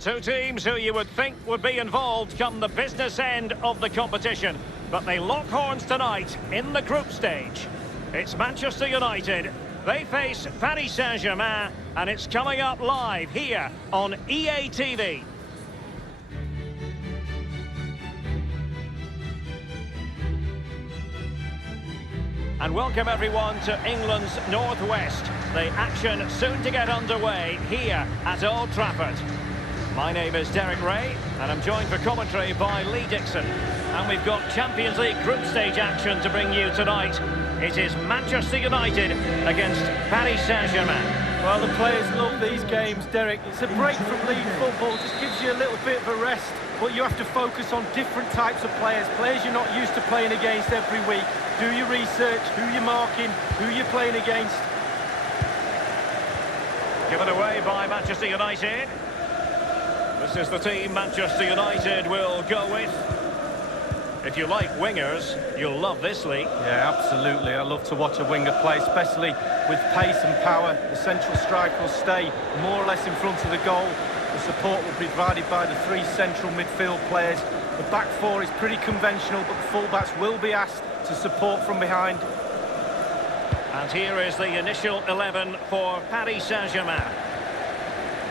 Two teams who you would think would be involved come the business end of the competition. But they lock horns tonight in the group stage. It's Manchester United. They face Paris Saint-Germain, and it's coming up live here on EA TV. And welcome everyone to England's Northwest. The action soon to get underway here at Old Trafford. My name is Derek Ray, and I'm joined for commentary by Lee Dixon. And we've got Champions League group stage action to bring you tonight. It is Manchester United against Paris Saint-Germain. Well, the players love these games, Derek. It's a break from league football, just gives you a little bit of a rest. But you have to focus on different types of players you're not used to playing against every week. Do your research, who you're marking, who you're playing against. Given away by Manchester United. This is the team Manchester United will go with. If you like wingers, you'll love this league. Yeah, absolutely. I love to watch a winger play, especially with pace and power. The central striker will stay more or less in front of the goal. The support will be provided by the three central midfield players. The back four is pretty conventional, but the fullbacks will be asked to support from behind. And here is the initial 11 for Paris Saint-Germain.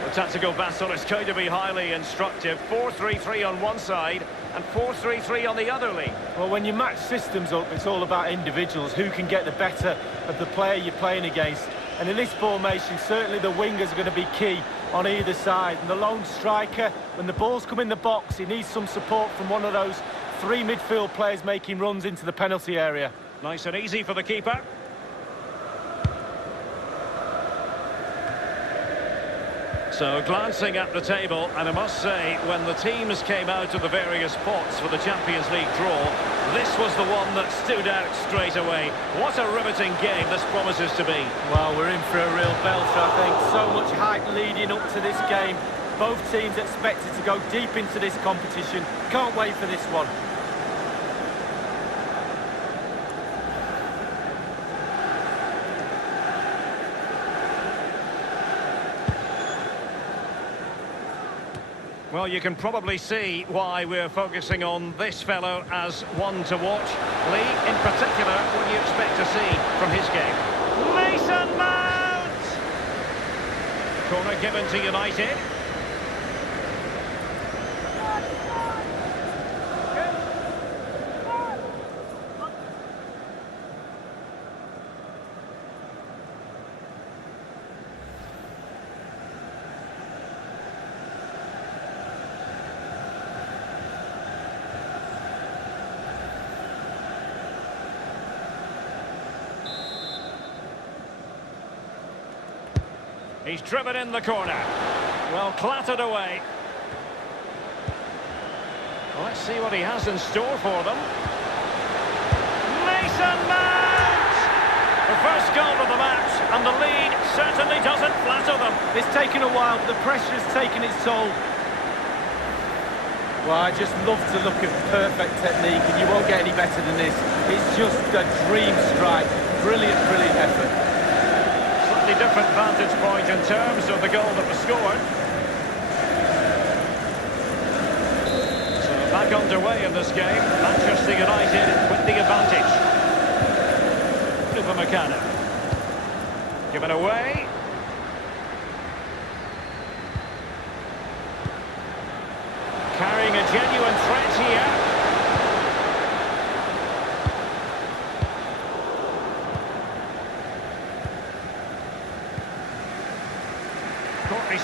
The tactical battle is going to be highly instructive. 4-3-3 on one side and 4-3-3 on the other, Lee. Well, when you match systems up, it's all about individuals, who can get the better of the player you're playing against. And in this formation, certainly the wingers are going to be key on either side. And the lone striker, when the balls come in the box, he needs some support from one of those three midfield players making runs into the penalty area. Nice and easy for the keeper. So glancing at the table, and I must say, when the teams came out of the various pots for the Champions League draw, this was the one that stood out straight away. What a riveting game this promises to be. Well, we're in for a real belter, I think. So much hype leading up to this game. Both teams expected to go deep into this competition. Can't wait for this one. Well, you can probably see why we're focusing on this fellow as one to watch. Lee, in particular, what do you expect to see from his game? Mason Mount! Corner given to United. He's driven in the corner. Well, clattered away. Well, let's see what he has in store for them. Mason Mount! The first goal of the match, and the lead certainly doesn't flatter them. It's taken a while, but the pressure's taken its toll. Well, I just love to look at perfect technique, and you won't get any better than this. It's just a dream strike. Brilliant, brilliant effort. Different vantage point in terms of the goal that was scored. So back underway in this game. Manchester United with the advantage. Upamecano. Given away. Carrying a genuine threat here.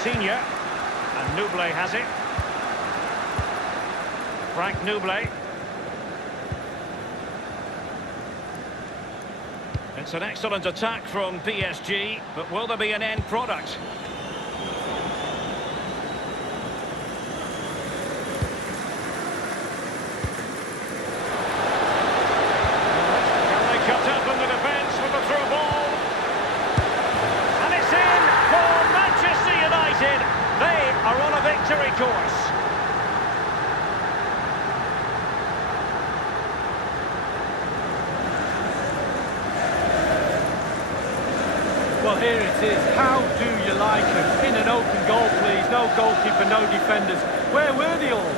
Senior, and Nouble has it. Frank Nouble. It's an excellent attack from PSG, but will there be an end product? Can they cut open the defence with a through ball? And it's in for Manchester United. They are on a victory course. Well, here it is. How do you like him? In an open goal, please. No no goalkeeper, no defenders. Where were they all?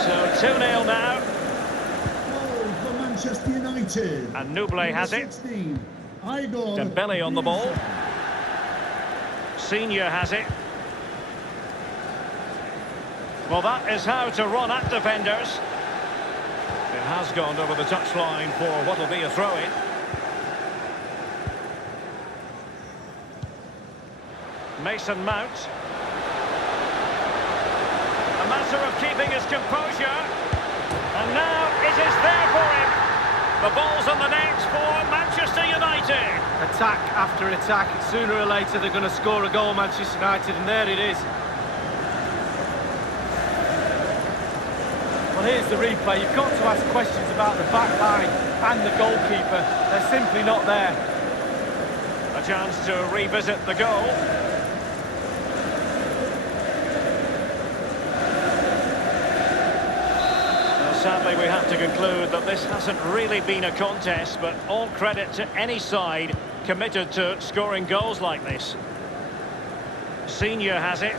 So 2-0 now. Goal for Manchester United. And Nuble has it. 16. Igor Dembele on the ball. Senior has it. Well, that is how to run at defenders. It has gone over the touchline for what will be a throw-in. Mason Mount. A matter of keeping his composure. And now it is there for him. The ball's on the net for Manchester United. Attack after attack. Sooner or later they're going to score a goal, Manchester United, and there it is. Well, here's the replay. You've got to ask questions about the back line and the goalkeeper. They're simply not there. A chance to revisit the goal. Well, sadly, we have to conclude that this hasn't really been a contest, but all credit to any side committed to scoring goals like this. Senior has it.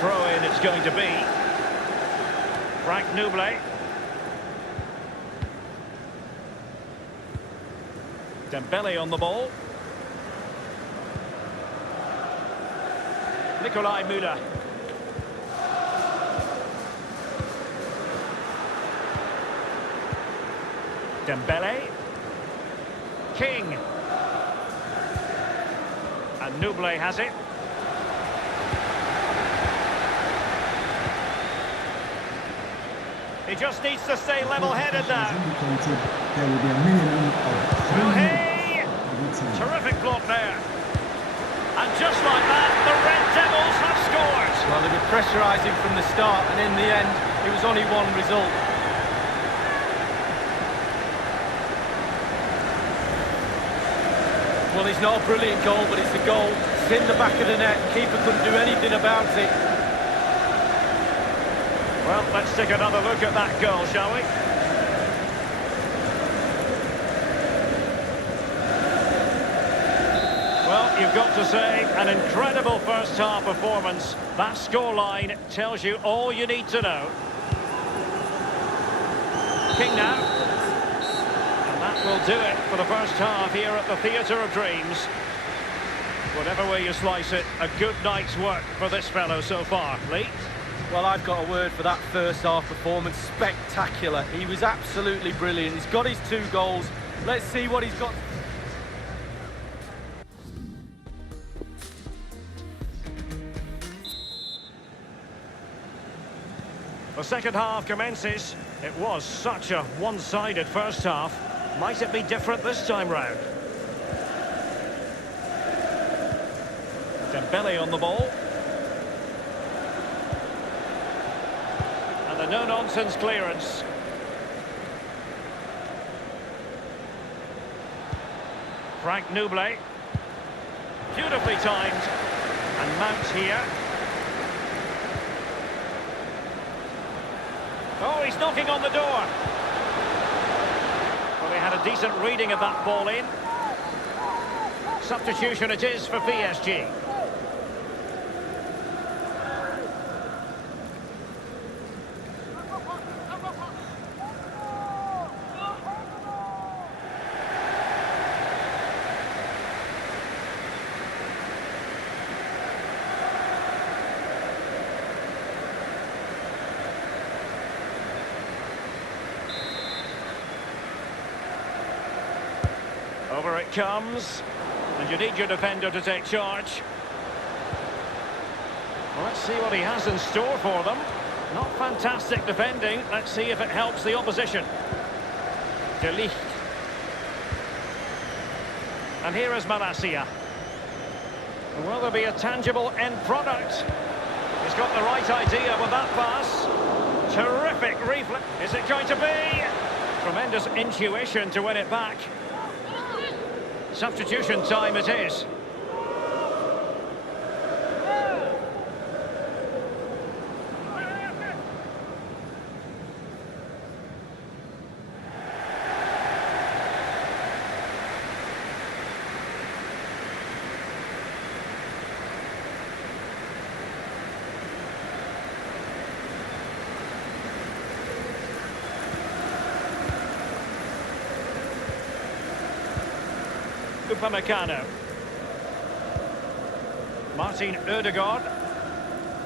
Throw-in it's going to be. Frank Nuble. Dembele on the ball. Nicolai Müller. Dembele. King. And Nuble has it. He just needs to stay level-headed now. There will be a minimum of 3 minutes. Terrific block there. And just like that, the Red Devils have scored. Well, they were pressurising from the start, and in the end, it was only one result. Well, it's not a brilliant goal, but it's a goal. It's in the back of the net. Keeper couldn't do anything about it. Well, let's take another look at that goal, shall we? Well, you've got to say, an incredible first-half performance. That scoreline tells you all you need to know. King now. And that will do it for the first half here at the Theatre of Dreams. Whatever way you slice it, a good night's work for this fellow so far. Lee? Well, I've got a word for that first half performance. Spectacular. He was absolutely brilliant. He's got his 2 goals. Let's see what he's got. The second half commences. It was such a one-sided first half. Might it be different this time round? Dembele on the ball. And a no-nonsense clearance. Frank Nuble. Beautifully timed. And Mount here. Oh, he's knocking on the door. Well, he had a decent reading of that ball in. Substitution it is for PSG. Over it comes, and you need your defender to take charge. Well, let's see what he has in store for them. Not fantastic defending. Let's see if it helps the opposition. De Ligt. And here is Malacia. Will there be a tangible end product? He's got the right idea with that pass. Terrific reflex. Is it going to be? Tremendous intuition to win it back. Substitution time it is. Upamecano. Martin Ødegaard.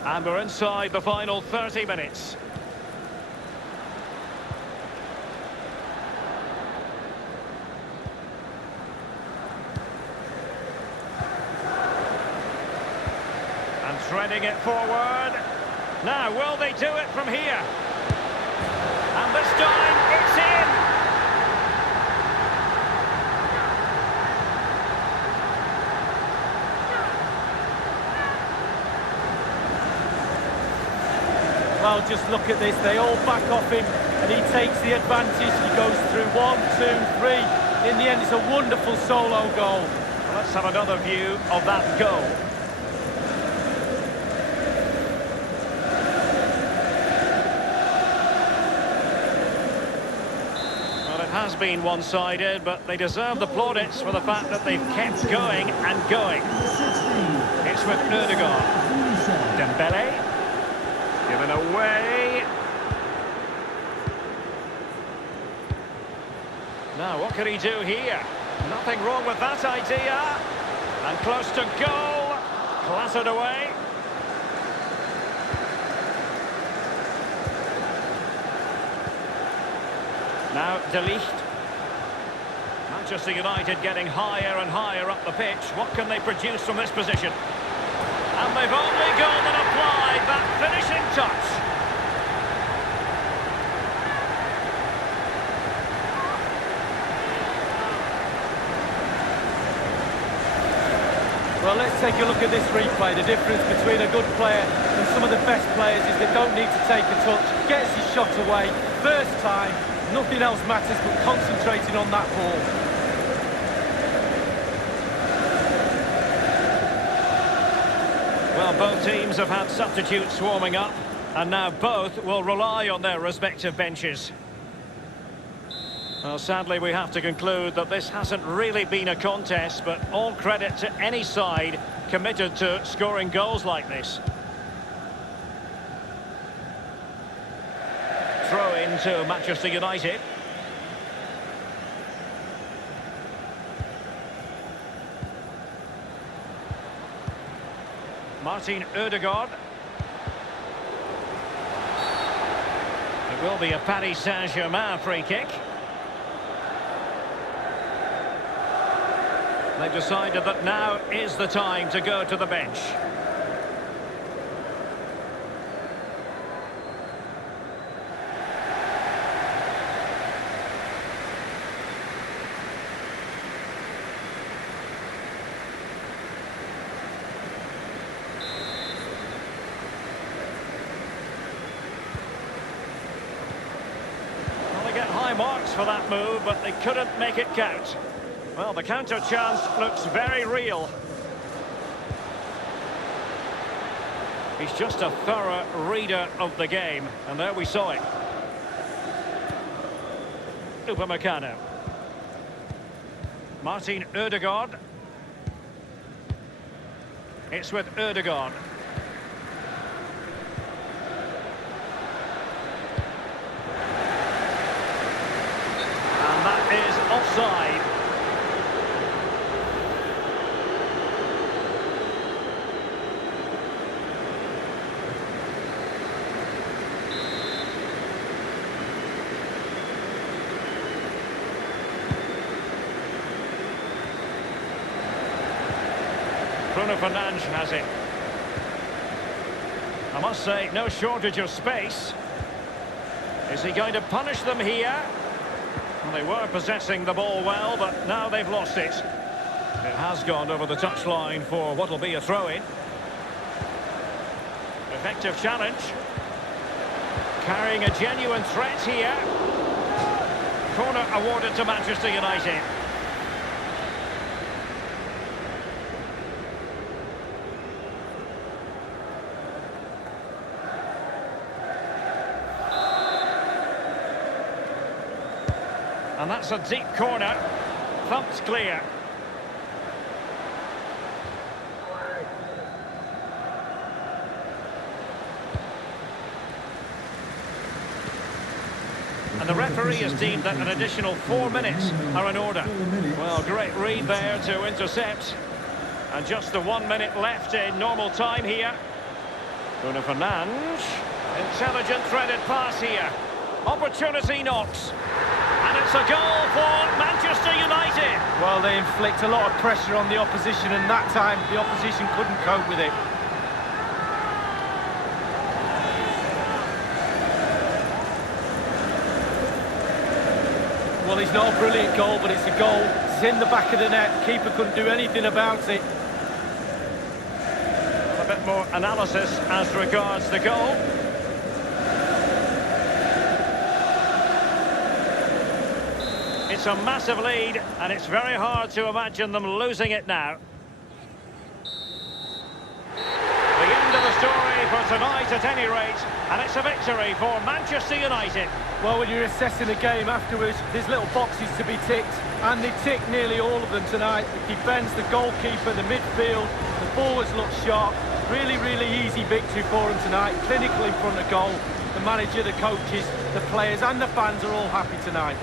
And we're inside the final 30 minutes. And threading it forward. Now, will they do it from here? And this time, it's in! Well, just look at this. They all back off him, and he takes the advantage. He goes through 1, 2, 3. In the end, it's a wonderful solo goal. Let's have another view of that goal. Well, it has been one-sided, but they deserve the plaudits for the fact that they've kept going and going. It's with Ødegaard. Dembele. Given away. Now, what can he do here? Nothing wrong with that idea. And close to goal. Clattered away. Now, De Ligt. Manchester United getting higher and higher up the pitch. What can they produce from this position? And they've only gone and applied that finishing touch. Well, let's take a look at this replay. The difference between a good player and some of the best players is they don't need to take a touch, gets his shot away, first time, nothing else matters but concentrating on that ball. Well, both teams have had substitutes warming up, and now both will rely on their respective benches. Well, sadly, we have to conclude that this hasn't really been a contest, but all credit to any side committed to scoring goals like this. Throw in to Manchester United. Martin Ødegaard. It will be a Paris Saint-Germain free kick. They've decided that now is the time to go to the bench. Get high marks for that move, but they couldn't make it count. Well, the counter chance looks very real. He's just a thorough reader of the game, and there we saw it. Upamecano. Martin Ødegaard. It's with Ødegaard. That is offside. Bruno Fernandes has it. I must say, no shortage of space. Is he going to punish them here? Well, they were possessing the ball well, but now they've lost it. It has gone over the touchline for what will be a throw-in. Effective challenge. Carrying a genuine threat here. Corner awarded to Manchester United. And that's a deep corner. Thumped clear. And the referee has deemed that an additional 4 minutes are in order. Well, great read there to intercept. And just the 1 minute left in normal time here. Bruno Fernandes. Intelligent threaded pass here. Opportunity knocks. And it's a goal for Manchester United. Well, they inflict a lot of pressure on the opposition, and that time the opposition couldn't cope with it. Well, it's not a brilliant goal, but it's a goal. It's in the back of the net. Keeper couldn't do anything about it. A bit more analysis as regards the goal. It's a massive lead, and it's very hard to imagine them losing it now. The end of the story for tonight at any rate, and it's a victory for Manchester United. Well, when you're assessing a game afterwards, there's little boxes to be ticked, and they ticked nearly all of them tonight. The defence, the goalkeeper, the midfield, the forwards look sharp. Really, really easy victory for them tonight. Clinical in front of goal. The manager, the coaches, the players and the fans are all happy tonight.